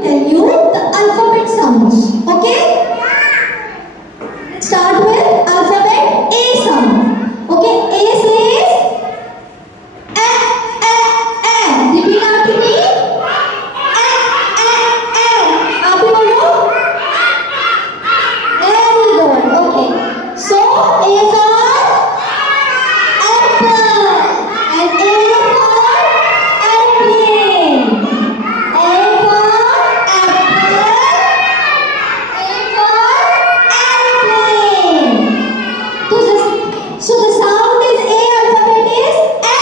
to tell you the alphabet sounds. Okay? Let's start with alphabet A sound. Okay? A says A, A, A. Repeat after me. A, A, A. आप ही बोलो. Very good. Okay. So A for apple and A for airplane. A for apple. A for airplane. So the sound is A alphabet is A,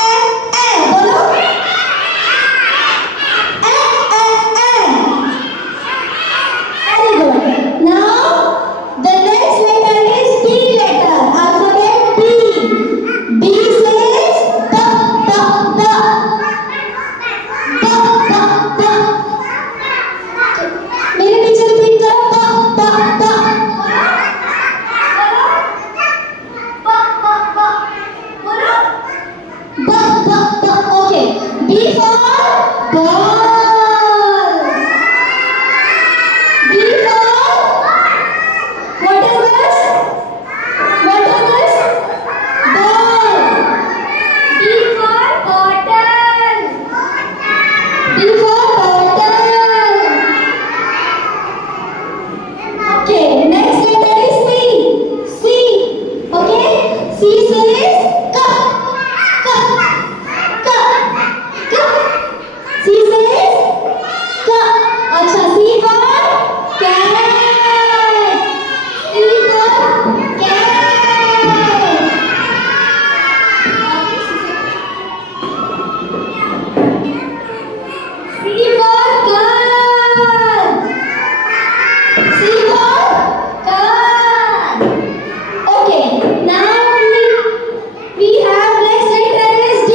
A, A. बोलो. A, A, A. Very good. Now the next letter is B letter. Alphabet B. B says B, B, B. B, B, B. मेरे पीछे repeat करो. B, B, B. B, B, B. Okay. B for ball. B for what is this? What is this? Ball. B for bottle. B for bottle. Okay, next letter is C. C. Okay? C says cup. Cup. Cup. Cup. C says cup. अच्छा, C for cat. C for cat. C for car. C for car. Okay, now we have next letter is D.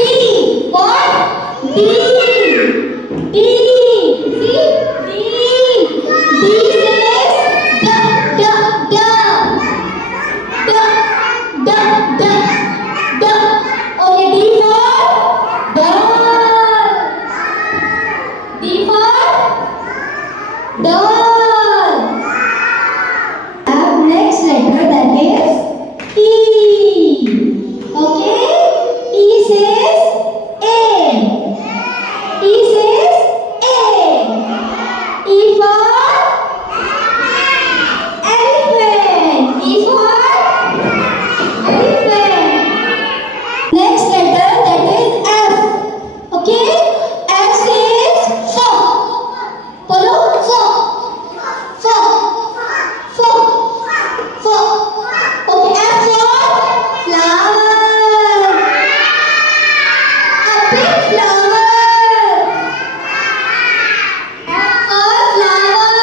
What? D. D. See? D. D says duck, duck, duck. Duck, duck, duck, duck. Okay, D for ball. D for doll. Have next letter that is E. Okay? E says A. E says A. E for elephant. E for elephant. Next letter that is F. Okay? F says four. Follow? Four. Four. Four. Four. Okay, F for flower. A big flower. F for flower.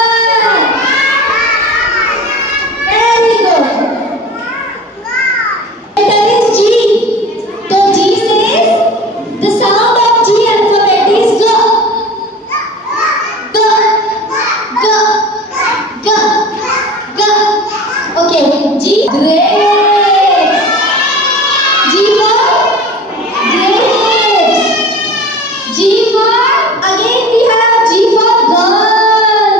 Very good. Letter is G. So G says the sound of G alphabet is G. G. G. G. G. Okay, G. Grapes. G for grapes. G for, again we have G for gun.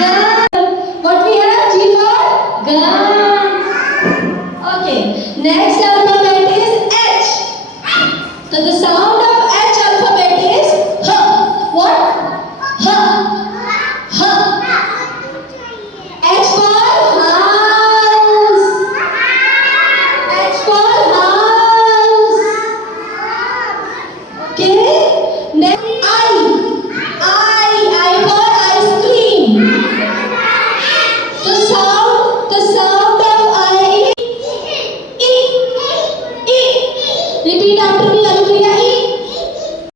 Gun. What we have? G for gun. Okay, next alphabet is H. So the sound of H alphabet is H. What? H. H. H for house. H for house. Okay. Next